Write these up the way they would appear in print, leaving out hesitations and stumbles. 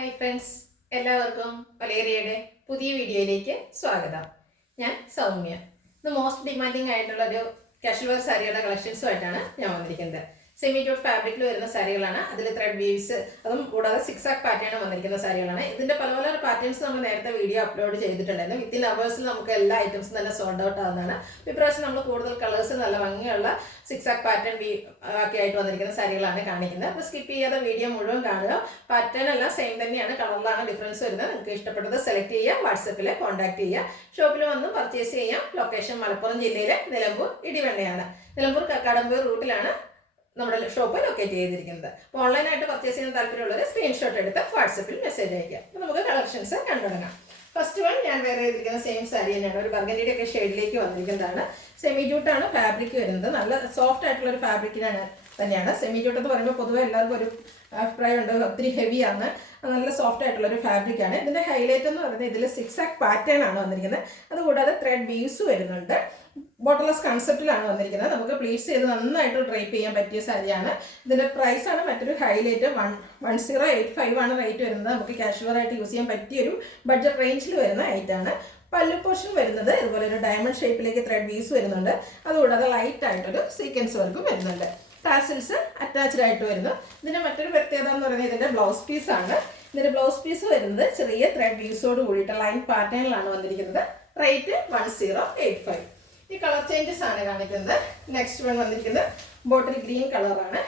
Hi friends, എല്ലാവർക്കും വലേറിയയുടെ പുതിയ വീഡിയോയിലേക്ക് സ്വാഗതം. ഞാൻ സൗമ്യ. ഇന്ന് മോസ്റ്റ് ഡിമാൻഡിങ് ആയിട്ടുള്ള ഒരു കാഷ്വൽ വെയർ സാരിയുടെ കളക്ഷൻസുമായിട്ടാണ് ഞാൻ വന്നിരിക്കുന്നത്. സെമി ജൂട്ട് ഫാബ്രിക്കിൽ വരുന്ന സാരികളാണ്. അതിൽ ത്രെഡ് വീവ്സ് അതും കൂടാതെ സിക്സാക് പാറ്റേൺ വന്നിരിക്കുന്ന സാരികളാണ്. ഇതിന്റെ പല പല പാറ്റേൺസ് നമ്മൾ നേരത്തെ വീഡിയോ അപ്ലോഡ് ചെയ്തിട്ടുണ്ടായിരുന്നു. വിത്തിൻ അവേഴ്സിൽ നമുക്ക് എല്ലാ ഐറ്റംസും നല്ല സോൾഡ് ഔട്ട് ആവുന്നതാണ്. ഇപ്രാവശ്യം നമ്മൾ കൂടുതൽ കളേഴ്സ് നല്ല ഭംഗിയുള്ള സിക്സാക് പാറ്റേൺ ഒക്കെ ആയിട്ട് വന്നിരിക്കുന്ന സാരികളാണ് കാണിക്കുന്നത്. അപ്പോൾ സ്കിപ്പ് ചെയ്യാതെ വീഡിയോ മുഴുവൻ കാണുക. പാറ്റേൺ എല്ലാം സെയിം തന്നെയാണ്, കളറിലാണ് ഡിഫറൻസ് വരുന്നത്. നിങ്ങൾക്ക് ഇഷ്ടപ്പെട്ടത് സെലക്ട് ചെയ്യുക, വാട്സപ്പിൽ കോൺടാക്ട് ചെയ്യുക. ഷോപ്പിൽ വന്ന് പർച്ചേസ് ചെയ്യാം. ലൊക്കേഷൻ മലപ്പുറം ജില്ലയിലെ നിലമ്പൂർ ഇടിവണ്ണയാണ്. നിലമ്പൂർ കക്കാടമ്പൂർ റൂട്ടിലാണ് നമ്മുടെ ഷോപ്പ് ലൊക്കേറ്റ് ചെയ്തിരിക്കുന്നത്. അപ്പോൾ ഓൺലൈനായിട്ട് പർച്ചേസ് ചെയ്യാൻ താല്പര്യമുള്ളവർ സ്ക്രീൻഷോട്ട് എടുത്ത് വാട്സപ്പിൽ മെസ്സേജ് അയക്കുക. അപ്പോൾ നമുക്ക് കളക്ഷൻസ് കണ്ടുതുടങ്ങാം. ഫസ്റ്റ് വൺ ഞാൻ വേറെ ചെയ്തിരിക്കുന്ന സെയിം സാരി തന്നെയാണ്. ഒരു ബർഗൻഡിയുടെ ഒക്കെ ഷെയ്ഡിലേക്ക് വന്നിരിക്കുന്നതാണ്. സെമി ജൂട്ടാണ് ഫാബ്രിക് വരുന്നത്. നല്ല സോഫ്റ്റ് ആയിട്ടുള്ള ഒരു ഫാബ്രിക്കിനാണ് തന്നെയാണ്. സെമി ജൂട്ട് എന്ന് പറയുമ്പോൾ പൊതുവെ എല്ലാവർക്കും ഒരു അഭിപ്രായമുണ്ട്, ഒത്തിരി ഹെവിയാണ്. നല്ല സോഫ്റ്റ് ആയിട്ടുള്ള ഒരു ഫാബ്രിക്കാണ്. ഇതിൻ്റെ ഹൈലൈറ്റ് എന്ന് പറയുന്നത് ഇതിൽ സിക്സാക് പാറ്റേൺ ആണ് വന്നിരിക്കുന്നത്. അതുകൂടാതെ ത്രെഡ് വീവ്സ് വരുന്നുണ്ട്. ബോട്ടർലെസ് കൺസെപ്റ്റിലാണ് വന്നിരിക്കുന്നത്. നമുക്ക് പ്ലീറ്റ്സ് ചെയ്ത് നന്നായിട്ട് ഡ്രൈപ്പ് ചെയ്യാൻ പറ്റിയ സാരിയാണ്. ഇതിൻ്റെ പ്രൈസാണ് മറ്റൊരു ഹൈലൈറ്റ്. 1085 ആണ് റേറ്റ് വരുന്നത്. നമുക്ക് കാഷ്വൽ ആയിട്ട് യൂസ് ചെയ്യാൻ പറ്റിയൊരു ബഡ്ജറ്റ് റേഞ്ചിൽ വരുന്ന ഐറ്റാണ്. പല്ലു പോർഷൻ വരുന്നത് ഇതുപോലെ ഒരു ഡയമണ്ട് ഷേപ്പിലേക്ക് ത്രെഡ് വീവ്സ് വരുന്നുണ്ട്. അതുകൂടാതെ ലൈറ്റ് ആയിട്ടൊരു സീക്വൻസ് വർക്കും വരുന്നുണ്ട്. ടാസിൽസ് അറ്റാച്ച്ഡ് ആയിട്ട് വരുന്നു. ഇതിൻ്റെ മറ്റൊരു പ്രത്യേകത എന്ന് പറയുന്നത് ഇതിൻ്റെ ബ്ലൗസ് പീസാണ്. ഇതിൻ്റെ ബ്ലൗസ് പീസ് വരുന്നത് ചെറിയ ത്രെഡ് വീവ്സോട് കൂടിയിട്ട് ലൈൻ പാറ്റേണിലാണ് വന്നിരിക്കുന്നത്. റേറ്റ് 1085. ഈ കളർ ചേഞ്ചസ് ആണ് കാണിക്കുന്നത്. നെക്സ്റ്റ് വൺ വന്നിരിക്കുന്നത് ബോട്ടിൽ ഗ്രീൻ കളറാണ്.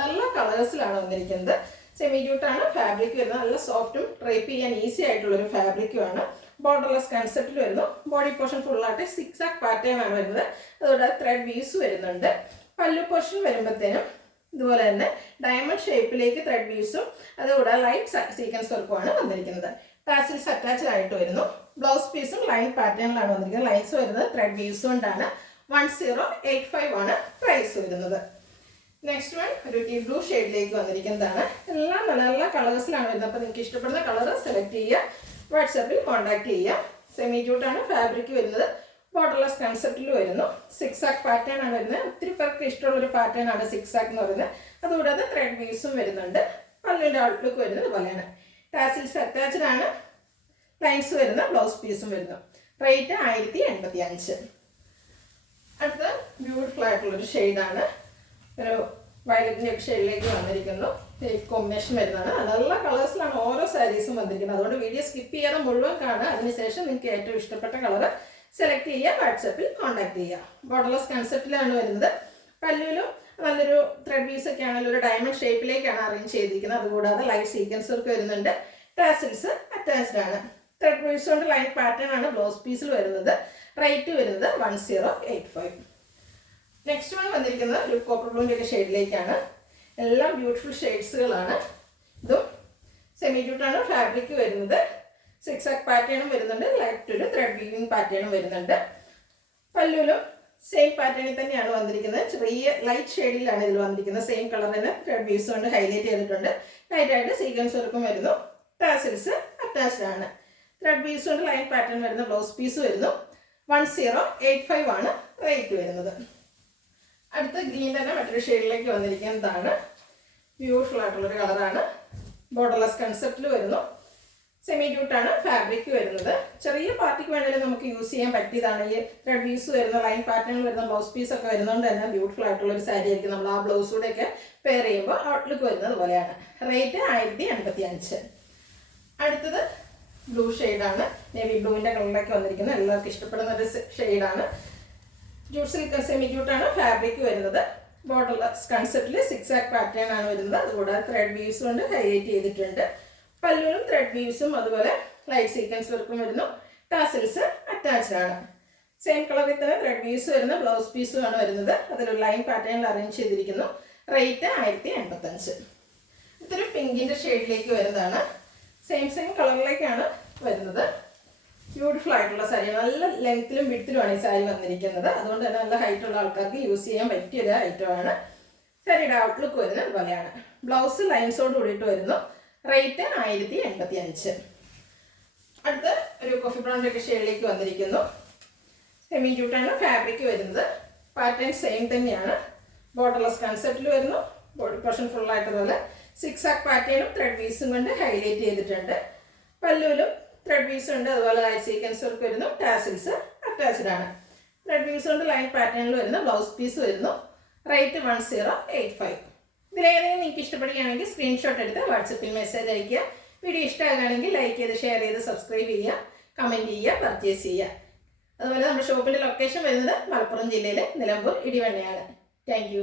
നല്ല കളേഴ്സിലാണ് വന്നിരിക്കുന്നത്. സെമി ജൂട്ടാണ് ഫാബ്രിക് വരുന്നത്. നല്ല സോഫ്റ്റും ഡ്രൈപ്പ് ചെയ്യാൻ ഈസി ആയിട്ടുള്ളൊരു ഫാബ്രിക്കുമാണ്. ബോർഡർലെസ് കൺസെപ്റ്റിൽ വരുന്നു. ബോഡി പോർഷൻ ഫുള്ളായിട്ട് സിക്സാക് പാറ്റേൺ ആണ് വരുന്നത്. അതുകൂടാതെ ത്രെഡ് വീവ്സ് വരുന്നുണ്ട്. പല്ലു പോർഷൻ വരുമ്പോഴത്തേനും ഇതുപോലെ തന്നെ ഡയമണ്ട് ഷേപ്പിലേക്ക് ത്രെഡ് വീവ്സും അതുകൂടാതെ ലൈറ്റ് സീക്വൻസ് വർക്കുമാണ് വന്നിരിക്കുന്നത്. ടാസിൽസ് അറ്റാച്ച്ഡ് ആയിട്ട് വരുന്നു. ബ്ലൗസ് പീസും ലൈൻ പാറ്റേണിലാണ് വന്നിരിക്കുന്നത്. ലൈൻസ് വരുന്നത് ത്രെഡ് വീവ്സ് കൊണ്ടാണ്. 1085 ആണ് പ്രൈസ് വരുന്നത്. നെക്സ്റ്റ് വൺ ഒരു ടീ ബ്ലൂ ഷെയ്ഡിലേക്ക് വന്നിരിക്കുന്നതാണ്. എല്ലാം നല്ല കളേഴ്സിലാണ് വരുന്നത്. അപ്പോൾ നിങ്ങൾക്ക് ഇഷ്ടപ്പെടുന്ന കളർ സെലക്ട് ചെയ്യുക, വാട്സാപ്പിൽ കോൺടാക്ട് ചെയ്യുക. സെമി ജൂട്ടാണ് ഫാബ്രിക് വരുന്നത്. ബോർഡർലെസ് കൺസെപ്റ്റിൽ വരുന്നു. സിക്സാക് പാറ്റേൺ ആണ് വരുന്നത്. ഒത്തിരി പേർക്ക് ഇഷ്ടമുള്ളൊരു പാറ്റേൺ ആണ് സിക്സാക് എന്ന് പറയുന്നത്. അതുകൂടാതെ ത്രെഡ് വീവ്സും വരുന്നുണ്ട്. പല്ലിൻ്റെ ഔട്ട്ലുക്ക് വരുന്നത് ഇതുപോലെയാണ്. ടാസിൽസ് അറ്റാച്ച്ഡ് ആണ്. ലൈൻസ് വരുന്ന ബ്ലൗസ് പീസും വരുന്നു. റേറ്റ് 1085. അടുത്ത ബ്യൂട്ടിഫുൾ ആയിട്ടുള്ളൊരു ഷെയ്ഡാണ്. ഒരു വയലറ്റിൻ്റെ ഒക്കെ ഷെയ്ഡിലേക്ക് വന്നിരിക്കുന്നു. കോമ്പിനേഷൻ വരുന്നതാണ്. നല്ല കളേഴ്സിലാണ് ഓരോ സാരീസും വന്നിരിക്കുന്നത്. അതുകൊണ്ട് വീഡിയോ സ്കിപ്പ് ചെയ്യാതെ മുഴുവൻ കാണുക. അതിനുശേഷം നിങ്ങൾക്ക് ഏറ്റവും ഇഷ്ടപ്പെട്ട കളർ സെലക്ട് ചെയ്യുക, വാട്സാപ്പിൽ കോൺടാക്ട് ചെയ്യുക. ബോർഡർലെസ് കൺസെപ്റ്റിലാണ് വരുന്നത്. പല്ലുവിലും നല്ലൊരു ത്രെഡ് വീവ്സ് ഒക്കെ ആണെങ്കിൽ ഒരു ഡയമണ്ട് ഷേപ്പിലേക്കാണ് അറേഞ്ച് ചെയ്തിരിക്കുന്നത്. അതുകൂടാതെ ലൈറ്റ് സീക്വൻസ് വർക്ക് വരുന്നുണ്ട്. ടാസിൽസ് അറ്റാച്ച്ഡ് ആണ്. ത്രെഡ് വീവ്സ് കൊണ്ട് ലൈൻ പാറ്റേൺ ആണ് ബ്ലൗസ് പീസിൽ വരുന്നത്. റേറ്റ് വരുന്നത് 1085. നെക്സ്റ്റ് വൺ വന്നിരിക്കുന്നത് ഒരു കോപ്പർ ബ്ലൂവിൻ്റെ ഒക്കെ ഷെയ്ഡിലേക്കാണ്. എല്ലാം ബ്യൂട്ടിഫുൾ ഷെയ്ഡ്സുകളാണ്. ഇതും സെമി ജൂട്ടാണ് ഫാബ്രിക് വരുന്നത്. സിക്സാക് പാറ്റേണും വരുന്നുണ്ട്. ലൈറ്റ് ഒരു ത്രെഡ് വീവിങ് പാറ്റേണും വരുന്നുണ്ട്. പല്ലുവിലും സെയിം പാറ്റേണിൽ തന്നെയാണ് വന്നിരിക്കുന്നത്. ചെറിയ ലൈറ്റ് ഷെയ്ഡിലാണ് ഇതിൽ വന്നിരിക്കുന്നത്. സെയിം കളർ തന്നെ ത്രെഡ് വീവ്സ് കൊണ്ട് ഹൈലൈറ്റ് ചെയ്തിട്ടുണ്ട്. ലൈറ്റായിട്ട് സീക്വൻസ് വർക്കും വരുന്നു. ടാസിൽസ് അറ്റാച്ച്ഡ് ആണ്. ത്രെഡ് വീവ്സ് കൊണ്ട് ലൈൻ പാറ്റേൺ വരുന്ന ബ്ലൗസ് പീസ് വരുന്നു. 1085 ആണ് റേറ്റ് വരുന്നത്. അടുത്ത ഗ്രീൻ തന്നെ മറ്റൊരു ഷെയ്ഡിലേക്ക് വന്നിരിക്കുന്നതാണ്. ബ്യൂട്ടിഫുൾ ആയിട്ടുള്ളൊരു കളറാണ്. ബോർഡർലെസ് കൺസെപ്റ്റിൽ വരുന്നു. സെമി ജൂട്ടാണ് ഫാബ്രിക് വരുന്നത്. ചെറിയ പാർട്ടിക്ക് വേണമെങ്കിലും നമുക്ക് യൂസ് ചെയ്യാൻ പറ്റിയതാണ്. ഈ ത്രെഡ് വീവ്സ് വരുന്ന ലൈൻ പാറ്റേണിൽ വരുന്ന ബ്ലൗസ് പീസ് ഒക്കെ വരുന്നതുകൊണ്ട് തന്നെ ബ്യൂട്ടിഫുൾ ആയിട്ടുള്ളൊരു സാരി ആയിരിക്കും. നമ്മൾ ആ ബ്ലൗസൂടെയൊക്കെ പെയർ ചെയ്യുമ്പോൾ ഔട്ട്ലുക്ക് വരുന്നത് പോലെയാണ്. റേറ്റ് 1085. അടുത്തത് ബ്ലൂ ഷെയ്ഡാണ്. നേവി ബ്ലൂവിൻ്റെ കളറിലൊക്കെ വന്നിരിക്കുന്നത്. എല്ലാവർക്കും ഇഷ്ടപ്പെടുന്ന ഒരു ഷെയ്ഡാണ്. ജൂട്ട് സിൽക്ക് സെമി ജൂട്ടാണ് ഫാബ്രിക് വരുന്നത്. ബോർഡർലെസ് കൺസെപ്റ്റിൽ സിക്സാക് പാറ്റേൺ ആണ് വരുന്നത്. അതുകൂടാതെ ത്രെഡ് വീവ്സ് കൊണ്ട് ഹൈലൈറ്റ് ചെയ്തിട്ടുണ്ട്. പല്ലുവിലും ത്രെഡ് വീവ്സും അതുപോലെ ലൈറ്റ് സീക്വൻസ് വർക്കും വരുന്നു. ടാസിൽസ് അറ്റാച്ച്ഡ് ആണ്. സെയിം കളറിൽ തന്നെ ത്രെഡ് വീവ്സ് വരുന്ന ബ്ലൗസ് പീസും ആണ് വരുന്നത്. അതിലൊരു ലൈൻ പാറ്റേണിൽ അറേഞ്ച് ചെയ്തിരിക്കുന്നു. റേറ്റ് 1085. ഇതൊരു പിങ്കിൻ്റെ ഷെയ്ഡിലേക്ക് വരുന്നതാണ്. സെയിം കളറിലേക്കാണ് വരുന്നത്. ബ്യൂട്ടിഫുൾ ആയിട്ടുള്ള സാരി. നല്ല ലെങ്ത്തിലും വിഡ്ത്തിലുമാണ് ഈ സാരി വന്നിരിക്കുന്നത്. അതുകൊണ്ട് തന്നെ നല്ല ഹൈറ്റുള്ള ആൾക്കാർക്ക് യൂസ് ചെയ്യാൻ പറ്റിയൊരു ഐറ്റമാണ്. സാരിയുടെ ഔട്ട്ലുക്ക് വരുന്നത് ഇതുപോലെയാണ്. ബ്ലൗസ് ലൈൻസോട് കൂടിയിട്ട് വരുന്നു. റേറ്റ് 1085. അടുത്ത് ഒരു കോഫി ബ്രൗണിൻ്റെ ഒക്കെ ഷെയ്ഡിലേക്ക് വന്നിരിക്കുന്നു. സെമി ജൂട്ടാണ് ഫാബ്രിക് വരുന്നത്. പാറ്റേൺ സെയിം തന്നെയാണ്. ബോർഡർലെസ് കൺസെപ്റ്റിൽ വരുന്നു. ബോഡി പോർഷൻ ഫുള്ളായിട്ട് പോലെ സിക്സാക് പാറ്റേണും ത്രെഡ് പീസും കൊണ്ട് ഹൈലൈറ്റ് ചെയ്തിട്ടുണ്ട്. പല്ലുവിലും ത്രെഡ് പീസ് ഉണ്ട്, അതുപോലെ ലൈൻ സീക്വൻസ് വർക്ക് വരുന്നു. ടാസിൽസ് അറ്റാച്ച്ഡ് ആണ്. ത്രെഡ് പീസ് കൊണ്ട് ലൈൻ പാറ്റേണിൽ വരുന്ന ബ്ലൗസ് പീസ് വരുന്നു. റേറ്റ് 1085. ഇതിലേതെങ്കിലും നിങ്ങൾക്ക് ഇഷ്ടപ്പെടുകയാണെങ്കിൽ സ്ക്രീൻഷോട്ട് എടുത്ത് വാട്സപ്പിൽ മെസ്സേജ് അയയ്ക്കുക. വീഡിയോ ഇഷ്ടമാകുകയാണെങ്കിൽ ലൈക്ക് ചെയ്ത് ഷെയർ ചെയ്ത് സബ്സ്ക്രൈബ് ചെയ്യുക, കമൻറ്റ് ചെയ്യുക, പർച്ചേസ് ചെയ്യുക. അതുപോലെ നമ്മുടെ ഷോപ്പിൻ്റെ ലൊക്കേഷൻ വരുന്നത് മലപ്പുറം ജില്ലയിലെ നിലമ്പൂർ ഇടിവണ്ണയാണ്. Thank you.